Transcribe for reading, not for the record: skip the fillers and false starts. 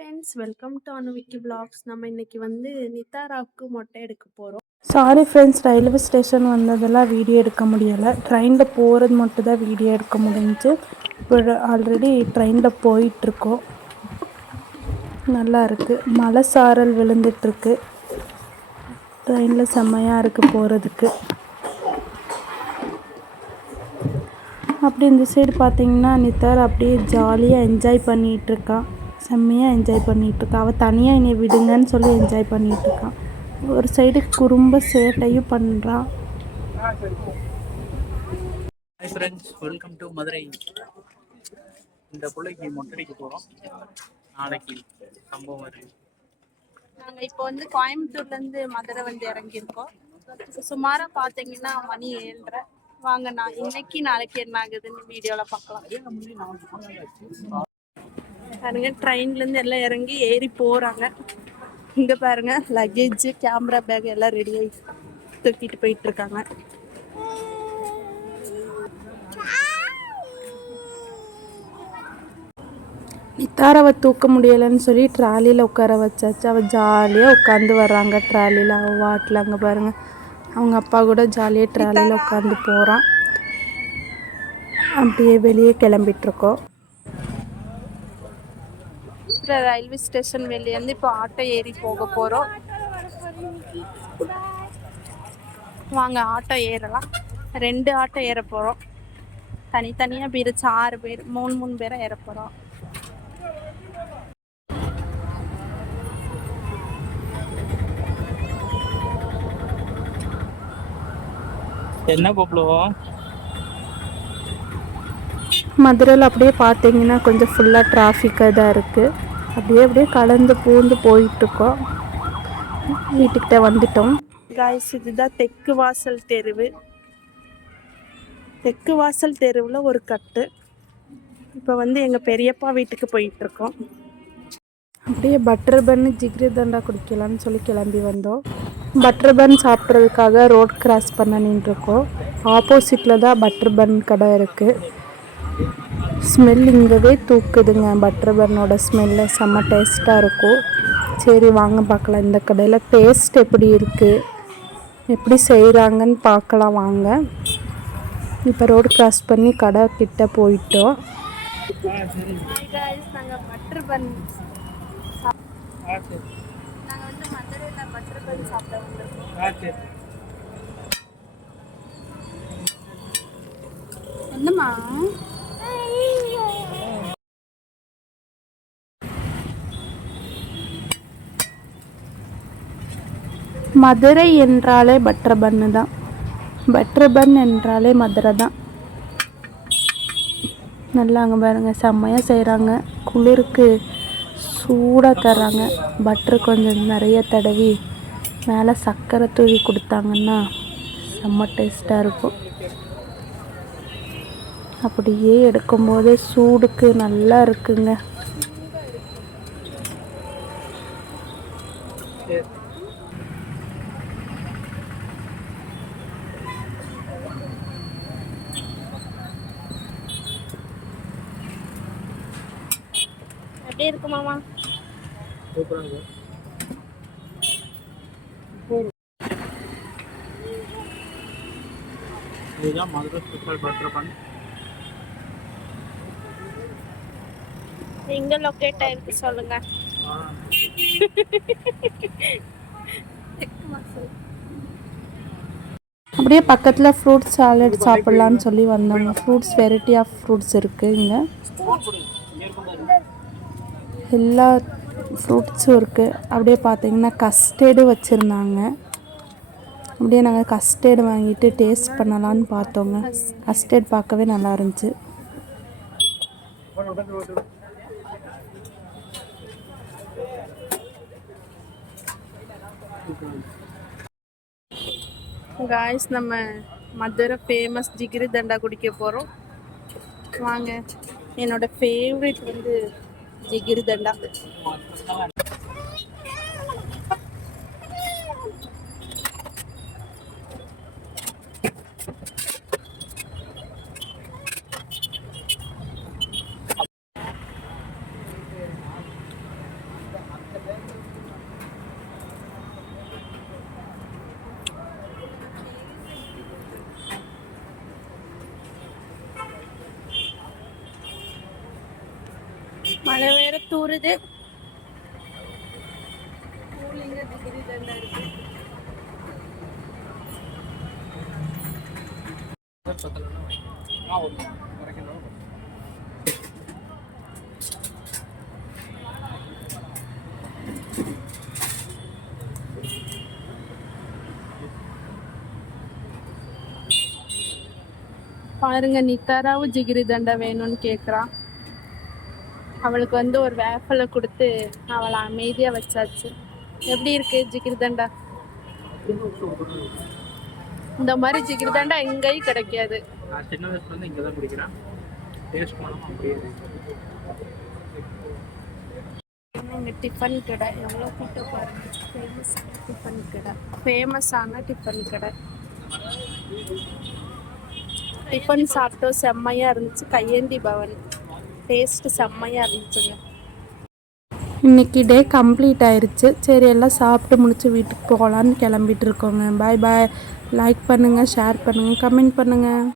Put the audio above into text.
Friends, welcome to Anuvikki vlogs. நம்ம இன்னைக்கு வந்து நித்தாராவுக்கு மொட்டை எடுக்க போகிறோம். சாரி ஃப்ரெண்ட்ஸ், ரயில்வே ஸ்டேஷன் வந்ததெல்லாம் வீடியோ எடுக்க முடியலை. ட்ரெயினில் போகிறது மட்டும் தான் வீடியோ எடுக்க முடிஞ்சுச்சு. இப்போ ஆல்ரெடி ட்ரெயினில் போயிட்டுருக்கோம். நல்லா இருக்குது, மழை சாரல் விழுந்துட்டுருக்கு. ட்ரெயினில் செம்மையாக இருக்குது போகிறதுக்கு. அப்படி இந்த சைடு பார்த்தீங்கன்னா நித்தார் அப்படியே ஜாலியாக என்ஜாய் பண்ணிகிட்ருக்கான். செம்மையாக என்ஜாய் பண்ணிகிட்ருக்கான். அவள் தனியாக என்னை விடுங்கன்னு சொல்லி என்ஜாய் பண்ணிகிட்ருக்கான். ஒரு சைடு குறும்ப சேட்டையும் பண்ணுறான். Hi friends, welcome to Madurai. இந்த பிள்ளைக்கு மொட்டடிக்க போகிறோம். நாளைக்கு சம்பவம் இருக்குது. நாங்கள் இப்போ வந்து கோயம்புத்தூர்லேருந்து மதுரை வந்து இறங்கியிருக்கோம். சுமாராக பார்த்தீங்கன்னா மணி 7:30. வாங்க, நான் இன்னைக்கு நாளைக்கு என்ன ஆகுதுன்னு வீடியோவில் பார்க்கலாம். பாருங்க, ட்ரெயின்லேருந்து எல்லாம் இறங்கி ஏறி போகிறாங்க. இங்கே பாருங்க, லக்கேஜ் கேமரா பேக் எல்லாம் ரெடியாகி தூக்கிட்டு போயிட்டுருக்காங்க. நித்தாராவை தூக்க முடியலைன்னு சொல்லி ட்ராலியில் உட்கார வச்சாச்சு. அவள் ஜாலியாக உட்காந்து வர்றாங்க ட்ராலியில். அவள் வாட்டில் அங்கே பாருங்கள், அவங்க அப்பா கூட ஜாலியாக ட்ராலியில் உட்காந்து போகிறான். அப்படியே வெளியே கிளம்பிட்டுருக்கோம். ரயில்வே ஸ்டேஷன் வெளியேருந்து இப்போ ஆட்டோ ஏறி போக போகிறோம். வாங்க, ஆட்டோ ஏறலாம். 2 ஆட்டோ ஏற போகிறோம். தனித்தனியாக பிரிச்சு 6 பேர், 3 பேராக ஏற போகிறோம். என்ன கூப்பிடுவோம்? மதுரையில் அப்படியே பார்த்தீங்கன்னா கொஞ்சம் ஃபுல்லாக டிராஃபிக்காக தான் இருக்குது. அப்படியே கலந்து பூந்து போயிட்டுருக்கோம். வீட்டுக்கிட்ட வந்துட்டோம். காய்ஸ், இதுதான் தெற்கு வாசல் தெருவு. தெற்கு வாசல் தெருவில் ஒரு கட்டு. இப்போ வந்து எங்கள் பெரியப்பா வீட்டுக்கு போயிட்டுருக்கோம். அப்படியே பட்டர் பன்னு ஜிகிரி தண்டா குடிக்கலான்னு சொல்லி கிளம்பி வந்தோம். பட்டர் பன் சாப்பிட்றதுக்காக ரோட் கிராஸ் பண்ண நின்றுருக்கோம். ஆப்போசிட்டில் தான் பட்டர் பன் கடை இருக்குது. ஸ்மெல் இங்கவே தூக்குதுங்க. பட்டர் பன்னோட ஸ்மெல்லு செம்ம டேஸ்ட்டாக இருக்கும். சரி வாங்க பார்க்கலாம், இந்த கடையில் டேஸ்ட் எப்படி இருக்குது, எப்படி செய்கிறாங்கன்னு பார்க்கலாம் வாங்க. இப்போ ரோடு கிராஸ் பண்ணி கடை கிட்ட போயிட்டோம். நாங்கள் பட்டர் பன் நாங்கள் வந்து மதுரையில் பட்டர் பன் சாப்பிட வந்திருக்கோம். என்னம்மா? மதுரை என்றாலே பட்டர் பன்னு தான். பட்டர் பன் என்றாலே மதுரை தான். நல்லா அங்கே பாருங்க, செம்மையாக செய்கிறாங்க. குளிருக்கு சூடாக தர்றாங்க. பட்டர் கொஞ்சம் நிறைய தடவி மேலே சர்க்கரை தூவி கொடுத்தாங்கன்னா செம்ம டேஸ்ட்டாக இருக்கும். அப்படியே எடுக்கும்போதே சூடுக்கு நல்லா இருக்குங்க. எப்படி இருக்கு மாமா? இதுதான் மதுரை ஸ்பெஷல் பட்டர் பன். எங்க லொக்கேட் ஆயிருக்கு சொல்லுங்க. அப்படியே பக்கத்தில் ஃப்ரூட்ஸ் சாலட் சாப்பிட்லான்னு சொல்லி வந்தாங்க. ஃப்ரூட்ஸ் வெரைட்டி ஆஃப் ஃப்ரூட்ஸ் இருக்குது இங்கே. எல்லா ஃப்ரூட்ஸும் இருக்குது. அப்படியே பார்த்தீங்கன்னா கஸ்டர்டு வச்சுருந்தாங்க. அப்படியே நாங்கள் கஸ்டர்டு வாங்கிட்டு டேஸ்ட் பண்ணலான்னு பார்த்தோங்க. கஸ்டர்ட் பார்க்கவே நல்லா இருந்துச்சு. காய்ஸ், நம்ம மதுரை ஃபேமஸ் ஜிகிரி தண்டா குடிக்க போகிறோம். வாங்க, என்னோட ஃபேவரட் வந்து ஜிகிரி தண்டா. தூறுது. கூலிங்க டிகிரி தண்டா இருக்கு. பாருங்க, நித்தாராவும் ஜிகிரி தண்டா வேணும்னு கேட்குறான். அவளுக்கு வந்து ஒரு வேஃபலை கொடுத்து அவளை அமைதியாக வச்சாச்சு. எப்படி இருக்கு ஜிகிரி தண்டா? இந்த மாதிரி ஜிகிரி தண்டா எங்கேயும் கிடைக்காது. நான் சின்ன வயசுல இருந்து இங்கே தான் குடிக்கிறேன். டேஸ்ட் பண்ணாமல் அப்படியே இங்கே டிஃபன் கடை எவ்வளோ கூட்ட பாருங்க. ஃபேமஸான டிஃபன் கடை, ஃபேமஸான டிஃபன் கடை. டிஃபன் சாப்பிட்டோம், செம்மையாக இருந்துச்சு. கையேந்தி பவன் டேஸ்ட்டு செம்மையாக இருந்துச்சுங்க. இன்றைக்கி டே கம்ப்ளீட் ஆயிடுச்சு. சரி, எல்லாம் சாப்பிட்டு முடிச்சு வீட்டுக்கு போகலான்னு கிளம்பிட்டு இருக்கோங்க. பாய் பாய். லைக் பண்ணுங்கள், ஷேர் பண்ணுங்கள், கமெண்ட் பண்ணுங்கள்.